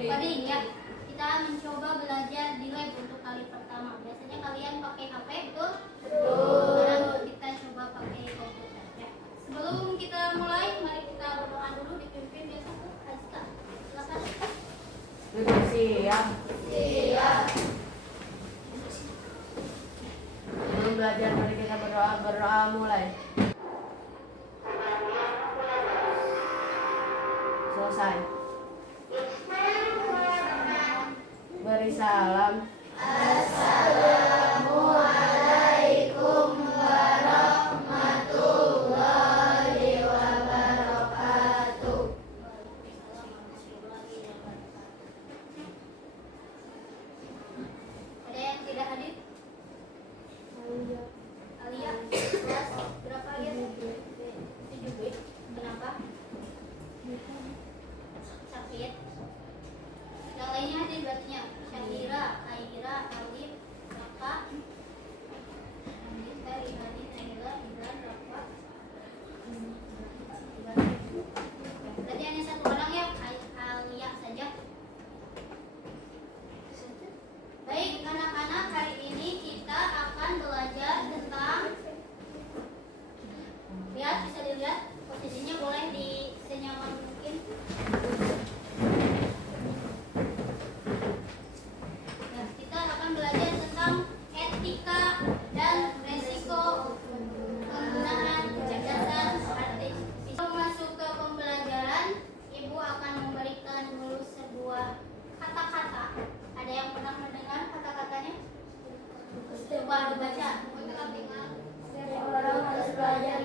Coding ya. Kita mencoba belajar di lab untuk kali pertama. Biasanya kalian pakai HP, betul? Sekarang kita coba pakai komputer ya. Sebelum kita mulai, mari kita berdoa dulu dipimpin besok Bu Azka. Silakan. Siap. Sebelum belajar mari kita berdoa mulai. Selesai. Beri salam. Assalamualaikum warahmatullahi wabarakatuh. Ada yang tidak hadir? Alia, kelas berapa ya? 7B. Kenapa? Sakit. Yang lainnya hadir berarti Syakira, Aira, Alif, Raka, Andita, Rihani, Naila, Ibran, Rafa. Berarti hanya satu orang ya, Alia saja. Baik anak-anak, hari ini kita akan belajar tentang, lihat, bisa dilihat posisinya, boleh di senyaman mungkin. Nah, kita akan belajar tentang etika dan resiko penggunaan kecerdasan artifisial. Sebelum masuk ke pembelajaran, Ibu akan memberikan dulu sebuah kata-kata. Ada yang pernah mendengar kata-katanya? Coba dibaca. Setiap orang harus belajar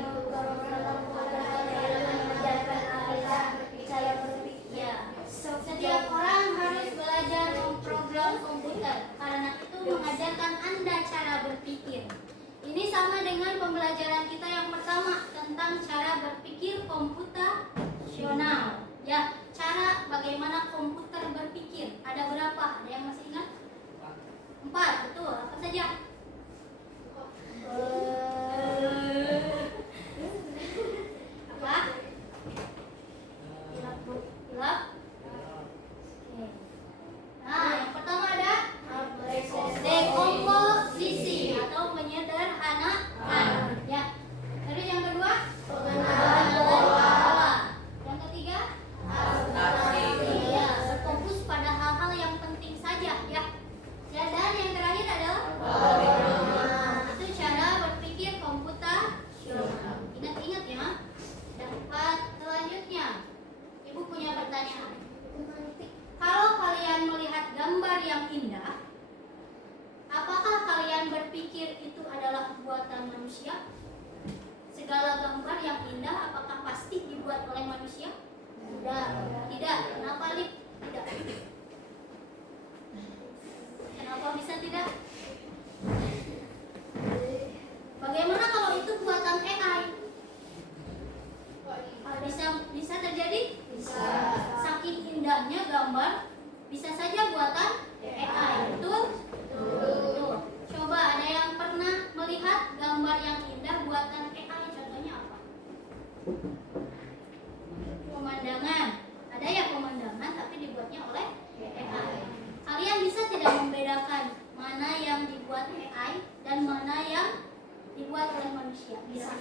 mengajarkan akhirat saya berpikir. Ya. Setiap orang harus belajar memprogram komputer karena itu mengajarkan Anda cara berpikir. Ini sama dengan pembelajaran kita yang pertama tentang cara berpikir komputasional. Ya, cara bagaimana komputer berpikir. Ada berapa? Ada yang masih ingat? 4, betul. Apa saja? Apa? Hilap. Oke. Nah, yang pertama ada dekomposisi atau menyederhanakan. Ya. Terus yang kedua, pengenalan pola. Yang ketiga, ya, berfokus pada hal-hal yang penting saja, ya. Dan yang terakhir adalah itu cara berpikir komputasional. Ingat-ingat ya. Dapat selanjutnya, Ibu punya pertanyaan. Kalau kalian melihat gambar yang indah, apakah kalian berpikir itu adalah buatan manusia? Segala gambar yang indah apakah pasti dibuat oleh manusia? Tidak. Kenapa, Lip? Tidak. Kenapa bisa tidak? Bagaimana kalau itu buatan AI? Bisa terjadi? Bisa. Saking indahnya gambar, bisa saja buatan AI. Betul? Betul. Coba, ada yang pernah melihat gambar yang indah buatan AI? Contohnya apa? Pemandangan. Ada ya pemandangan tapi dibuatnya oleh AI. Kalian bisa tidak membedakan mana yang dibuat AI dan mana yang dibuat oleh manusia? Bisa.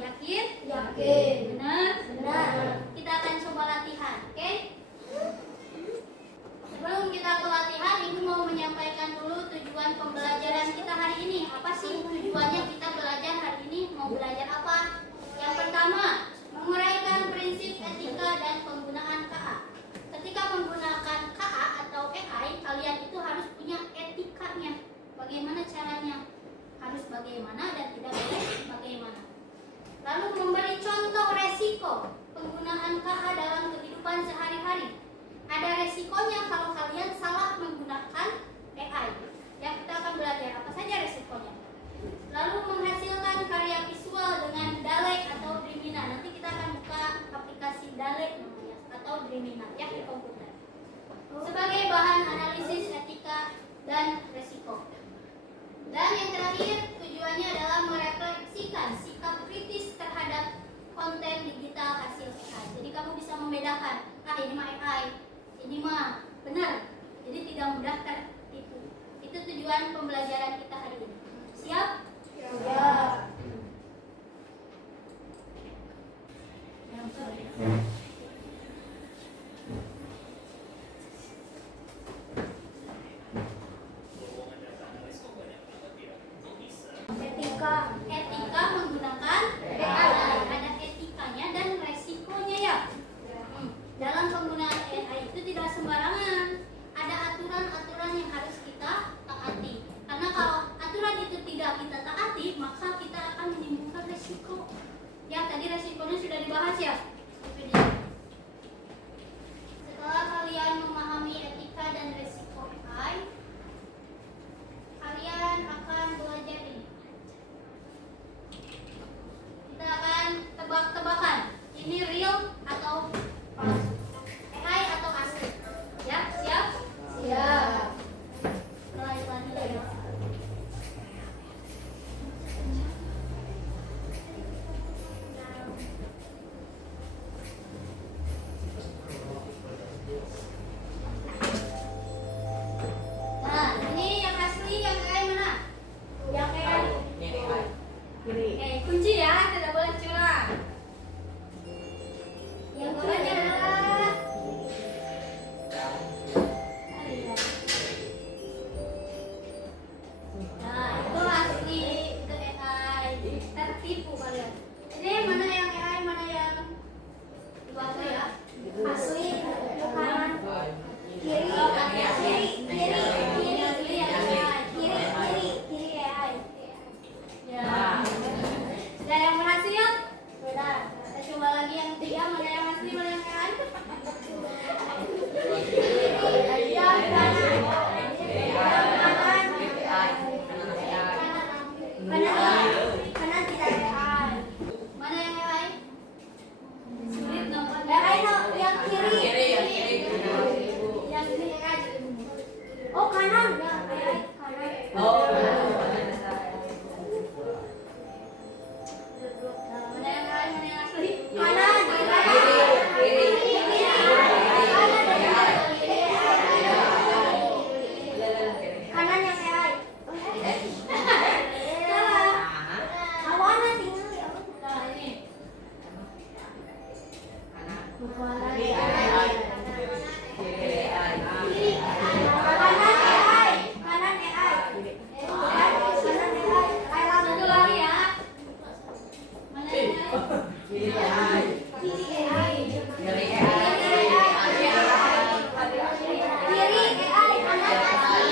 Yakin? Yakin. Benar? Benar. Kita akan coba latihan, oke? Sebelum kita ke latihan, Ibu mau menyampaikan dulu tujuan pembelajaran kita hari ini. Apa sih tujuannya kita belajar hari ini? Mau belajar apa? Yang pertama, menguraikan prinsip etika dan penggunaan KA. Ketika menggunakan KA atau AI, kalian itu harus punya etikanya. Bagaimana caranya? Harus bagaimana dan tidak boleh bagaimana. Lalu memberi contoh resiko penggunaan KA dalam kehidupan sehari-hari. Ada resikonya kalau kalian salah menggunakan AI. Yang kita akan belajar apa saja resikonya. Lalu menghasilkan karya visual dengan Dalek atau Dreamina. Nanti kita akan buka aplikasi Dalek namanya atau Dreamina ya di komputer. Sebagai bahan analisis etika dan resiko. Dan yang terakhir tujuannya adalah merefleksikan sikap kritis terhadap konten digital hasil AI. Jadi kamu bisa membedakan, ini mah AI, Ini mah benar. Jadi tidak mudah tertipu. Itu tujuan pembelajaran kita hari ini. Siap? Siap. Etika menggunakan AI. Ada etikanya dan resikonya ya. Dalam penggunaan AI itu tidak sembarangan. Ada aturan-aturan yang harus kita taati. Karena kalau aturan itu tidak kita taati, maka kita akan menimbulkan resiko. Ya, tadi resikonya sudah dibahas ya. Itu dia. Setelah kalian memahami etika dan resiko AI, kalian akan belajar ini. Kita akan tebak-tebakan. Ini real atau palsu? AI atau asli? Siap? Siap? Siap. Pelan-pelan dulu ya. Nah, ini yang asli, yang AI mana? Yang AI. Kiri. Oke, kunci ya, tidak boleh curang. Yang bolehnya adalah nah, itu asli, itu AI. Tertipu kalian. Ini mana yang AI, mana yang batu ya? Asli, kanan, kiri, kiri yang AI. Kiri AI. Ya. Sudah yang berhasil? Sudah. Kita coba lagi yang ketiga, mana yang asli, mana yang AI? Yang kanan. Kanan tidak AI. Mana yang AI? Sulit nampaknya. AI no, yang kiri. Yang kiri AI. Oh kanan. AI kanan. Mana yang AI, mana yang asli? Kanan. Kanan yang AI. Salah. Awana tinggal ya. Nah, ini. Kanan AI. Satu lagi ya. Mana yang AI? Kiri AI. Kiri AI. Kanan asli.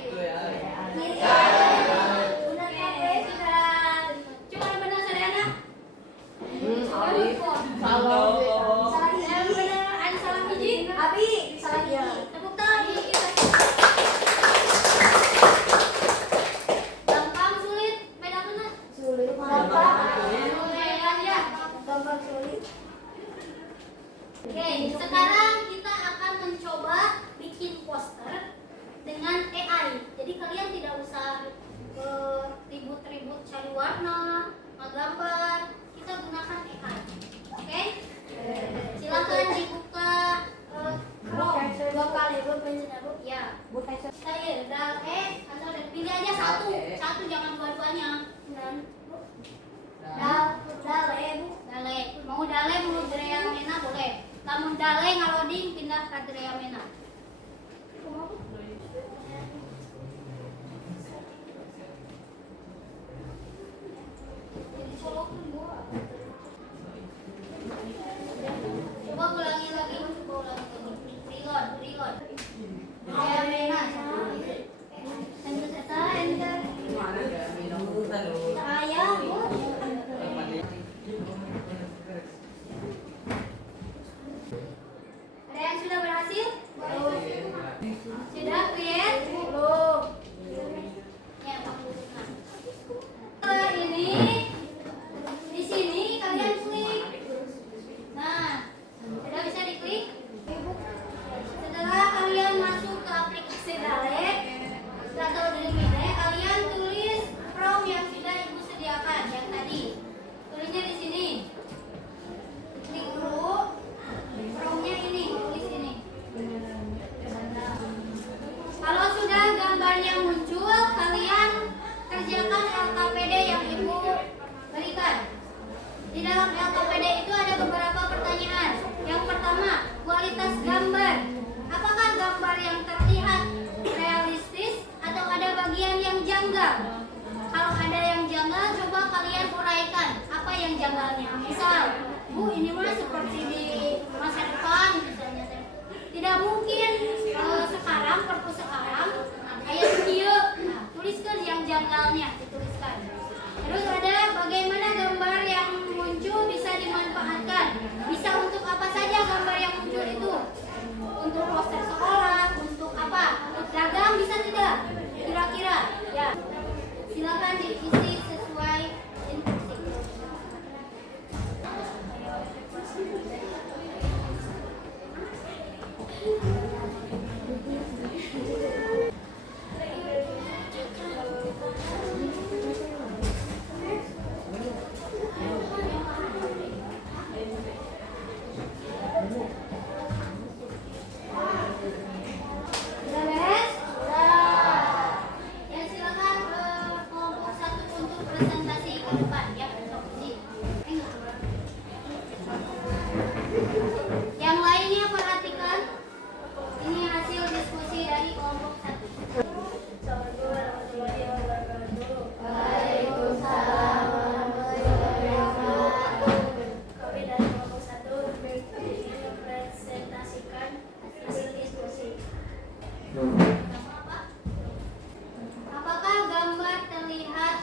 Kiri AI. Benar ya, sudah. Coba yang benar Sadayana. Salah. Yang benar ada salah hiji. Abi, salah hiji. Tepuk tangan untuk kita. Gampang sulit, beda benar. Sulit. Gampang sulit. Oke, sekarang kita akan mencoba bikin poster dengan AI. Jadi kalian tidak usah ribut-ribut cari warna, gambar. Kita gunakan AI. Oke? Silakan dibuka Chrome. Dua kali, ya. Saya atau pilih aja satu. Satu jangan dua-duanya. Dale. Mau dale, mau Drea Mena boleh. Kamu dale ngaloding pindah ke Drea Mena. Coba ulangi lagi. Reload. Drea Mena. Enter. Saya. Ada yang sudah berhasil? Sudah create? Belum. menguraikan apa yang janggalnya. Misal, Bu, ini mah seperti di masa depan misalnya. Tidak mungkin sekarang, perpu sekarang kayak video. Nah, tuliskan yang janggalnya, dituliskan. Terus ada bagaimana gambar yang muncul bisa dimanfaatkan. Bisa untuk apa saja gambar yang muncul itu? Untuk poster sekolah, untuk apa? Untuk dagang bisa tidak? Kira-kira, ya. Silakan diisi sesuai instruksi. Sudah beres? Ya, silakan kelompok 1 untuk presentasi ke depan ya. Yang lainnya perhatikan. Ini hasil diskusi dari kelompok 1. Assalamualaikum warahmatullahi wabarakatuh. Waalaikumsalam warahmatullahi wabarakatuh. Kami dari kelompok 1 mempresentasikan hasil diskusi. Apakah gambar terlihat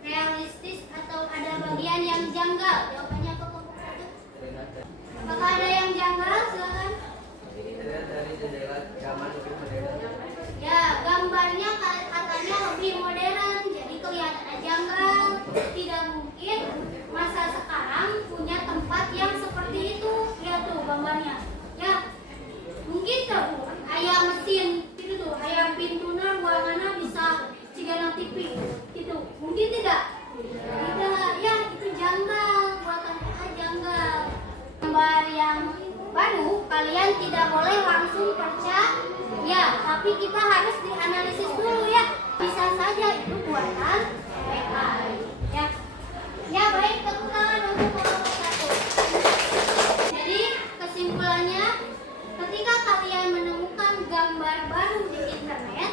realistis atau ada bagian yang janggal? Jawabannya ke kelompok 1. Apakah ada yang janggal? Silakan. Ini terlihat dari jendela zaman lebih modern. Ya, gambarnya katanya lebih modern, jadi kelihatan janggal. Tidak mungkin masa sekarang punya tempat yang seperti itu. Lihat tuh gambarnya. Ya, mungkin tuh ayah mesin itu tuh, ayah pintunya ruangannya bisa cigana TV gitu. Mungkin tidak? Tidak, ya itu janggal, buatan janggal. Gambar yang baru kalian tidak boleh langsung percaya, tapi kita harus dianalisis dulu ya. Bisa saja itu buatan AI. Ya, ya baik, tepuk tangan untuk kelompok 1. Jadi kesimpulannya, ketika kalian menemukan gambar baru di internet,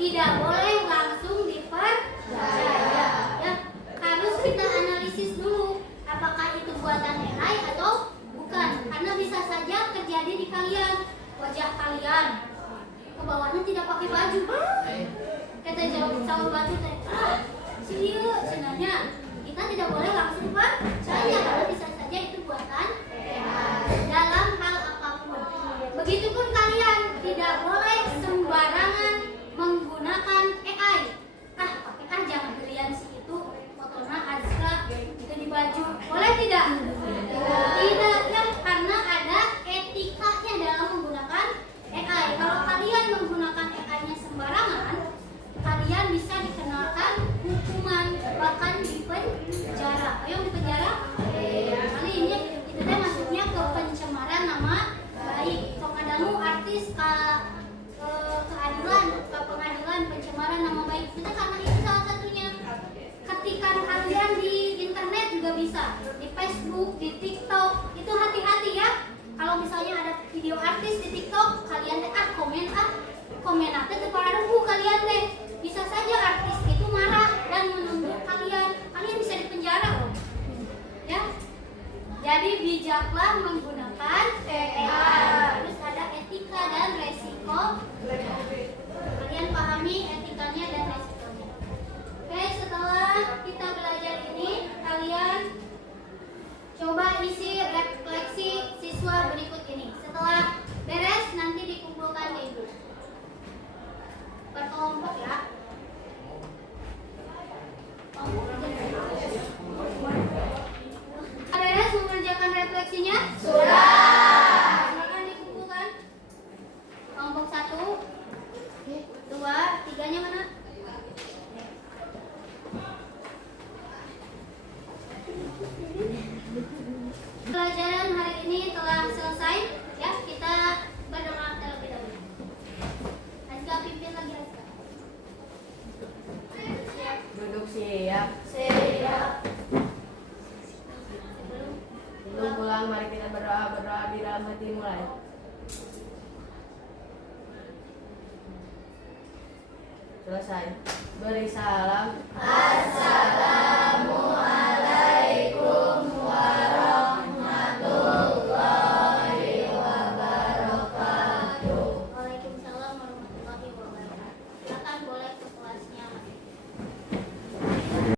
tidak boleh langsung dipercaya. Ya, harus kita analisis dulu apakah itu buatan AI atau bukan, karena bisa saja terjadi di kalian. Wajah kalian ke bawahnya tidak pakai baju. Kata Saul Batu teh, serius sebenarnya kita tidak boleh langsung percaya karena bisa saja itu buatan AI dalam hal apapun. Begitupun kalian tidak boleh sembarangan menggunakan AI. Pakai jangan berian si itu fotonya Azka itu di baju. Boleh tidak? Tidak ya, karena ada etikanya dalam menggunakan AI. Kalau kalian menggunakan AI-nya sembarangan, kalian bisa dikenakan hukuman, bahkan di penjara. Ayo di penjara? Kali ini itu teh masuknya ke pencemaran nama baik. Sok adamu artis ke keadilan, ke pengadilan pencemaran nama baik. Itu karena itu salah satunya. Ketika kalian di internet juga bisa, di Facebook, di TikTok, itu hati-hati ya. Kalau misalnya ada video artis di TikTok, kalian teh komen teh kepada kalian teh. Bisa saja artis itu marah dan menuntut kalian bisa dipenjara loh. Ya. Jadi bijaklah menggunakan AI. Harus ada etika dan resiko. Kalian pahami etikanya dan resikonya. Oke, setelah kita belajar ini, kalian coba isi refleksi siswa berikut ini. Setelah beres nanti dikumpulkan di ibu. Berkelompok ya. Beres mengerjakan refleksinya? Sudah. Silakan dikumpulkan. Kelompok 1, 2, 3-nya mana? Pelajaran hari ini telah selesai. Ya, kita berdoa terlebih dahulu. Azka pimpin lagi Azka. Siap. Duduk siap. Siap. Sebelum pulang mari kita berdoa di dalam hati mulai. Selesai. Beri salam. Assalamualaikum.